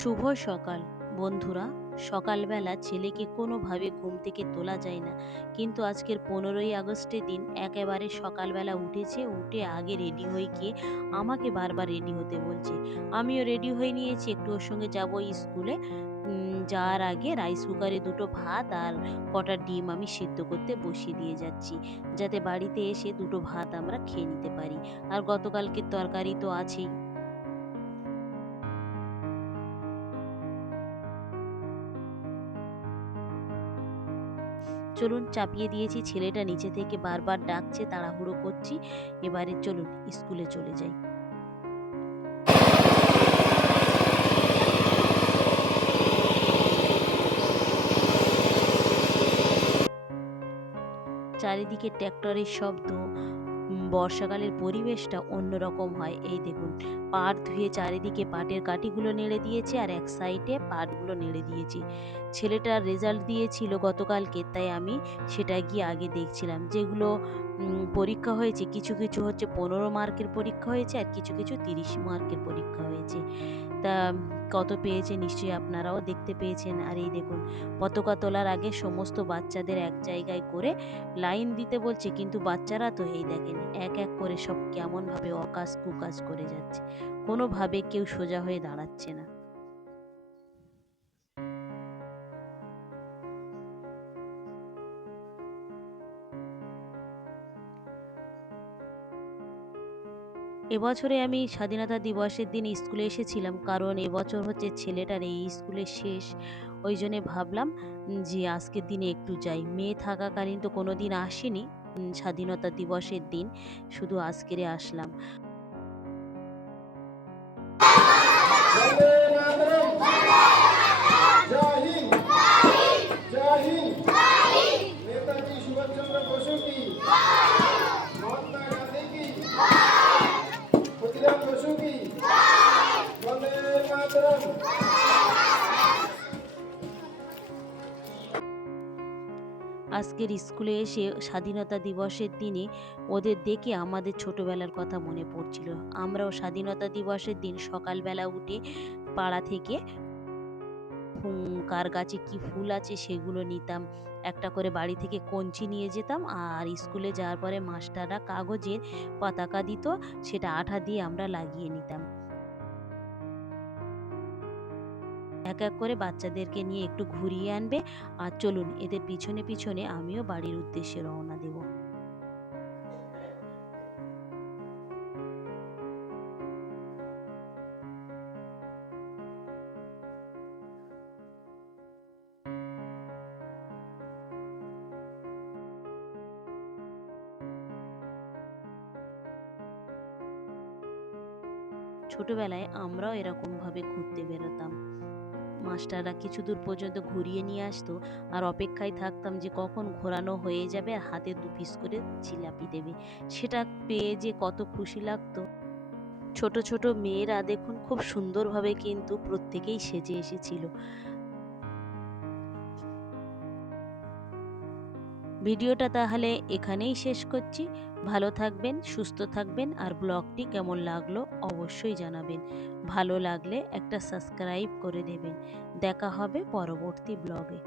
শুভ সকাল বন্ধুরা। সকালবেলা ছেলেকে কোনোভাবে ঘুম থেকে তোলা যায় না, কিন্তু আজকের 15ই আগস্টের দিন একেবারে সকালবেলা উঠেছে, উঠে আগে রেডি হয়ে গিয়ে আমাকে বারবার রেডি হতে বলছে। আমিও রেডি হয়ে নিয়েছি, একটু ওর সঙ্গে যাবো স্কুলে। যাওয়ার আগে রাইস কুকারে দুটো ভাত আর কটা ডিম আমি সিদ্ধ করতে বসিয়ে দিয়ে যাচ্ছি, যাতে বাড়িতে এসে দুটো ভাত আমরা খেয়ে নিতে পারি। আর গতকালকের তরকারি তো আছেই। চলুন, চাপিয়ে দিয়েছি, ছেলেটা নিচে থেকে বারবার ডাকছে, তাড়াহুড়ো করছি। এবারে চলুন স্কুলে চলে যাই। চারিদিকে ট্র্যাক্টরের শব্দ। বর্ষাকালের পরিবেশটা অন্যরকম হয়। এই দেখুন, পাট ধুয়ে চারিদিকে পাটের কাঠিগুলো নেড়ে দিয়েছে, আর এক সাইডে পাটগুলো নেড়ে দিয়েছে। ছেলেটার রেজাল্ট দিয়েছিল গতকালকে, তাই আমি সেটা গিয়ে আগে দেখছিলাম। যেগুলো পরীক্ষা হয়েছে, কিছু কিছু হচ্ছে 15 মার্কের পরীক্ষা হয়েছে, আর কিছু কিছু 30 মার্কের পরীক্ষা হয়েছে। তা কত পেয়েছে নিশ্চয়ই আপনারাও দেখতে পেয়েছেন। আর এই দেখুন, পতাকা তোলার আগে সমস্ত বাচ্চাদের এক জায়গায় করে লাইন দিতে বলছে, কিন্তু বাচ্চারা তো এই দেখেন এক এক করে সব কেমনভাবে অকাজ কুকাজ করে যাচ্ছে, কোনোভাবে কেউ সোজা হয়ে দাঁড়াচ্ছে না। এবছরে আমি স্বাধীনতা দিবসের দিন স্কুলে এসেছিলাম, কারণ এবছর হচ্ছে ছেলেটার এই স্কুলে শেষ। ওই জন্যে ভাবলাম যে আজকের দিনে একটু যাই। মেয়ে থাকাকালীন তো কোনো দিন আসিনি স্বাধীনতা দিবসের দিন, শুধু আজকেরে আসলাম। वंदे मातरम। जय हिंद। जय हिंद। नेताजी सुभाष चंद्र बोस की, महात्मा गांधी की, खुदीराम बोस की। वंदे मातरम। আজকের স্কুলে এসে স্বাধীনতা দিবসের দিনে ওদের দেখে আমাদের ছোটবেলার কথা মনে পড়ছিল। আমরাও স্বাধীনতা দিবসের দিন সকালবেলা উঠে পাড়া থেকে কার গাছে কি ফুল আছে সেগুলো নিতাম, একটা করে বাড়ি থেকে কঞ্চি নিয়ে যেতাম, আর স্কুলে যাওয়ার পরে মাস্টাররা কাগজের পতাকা দিত, সেটা আঠা দিয়ে আমরা লাগিয়ে নিতাম। এক এক করে বাচ্চাদেরকে নিয়ে একটু ঘুরিয়ে আনবে। আর চলুন, এদের পিছনে পিছনে আমিও বাড়ির উদ্দেশ্যে রওনা দেব। ছোটবেলায় আমরাও এরকম ভাবে ঘুরতে বেরোতাম। মাস্টাররা কিছু দূর পর্যন্ত ঘুরিয়ে নিয়ে আসতো, আর অপেক্ষায় থাকতাম যে কখন ঘোরানো হয়ে যাবে আর হাতে 2 পিস করে জিলাপি দেবে। সেটা পেয়ে যে কত খুশি লাগতো। ছোট ছোট মেয়েরা দেখুন খুব সুন্দরভাবে কিন্তু প্রত্যেকেই সেজে এসেছিল। ভিডিওটা তাহলে এখানেই শেষ করছি। ভালো থাকবেন, সুস্থ থাকবেন, আর ব্লগটি কেমন লাগলো অবশ্যই জানাবেন। ভালো লাগলে একটা সাবস্ক্রাইব করে দেবেন। দেখা হবে পরবর্তী ব্লগে।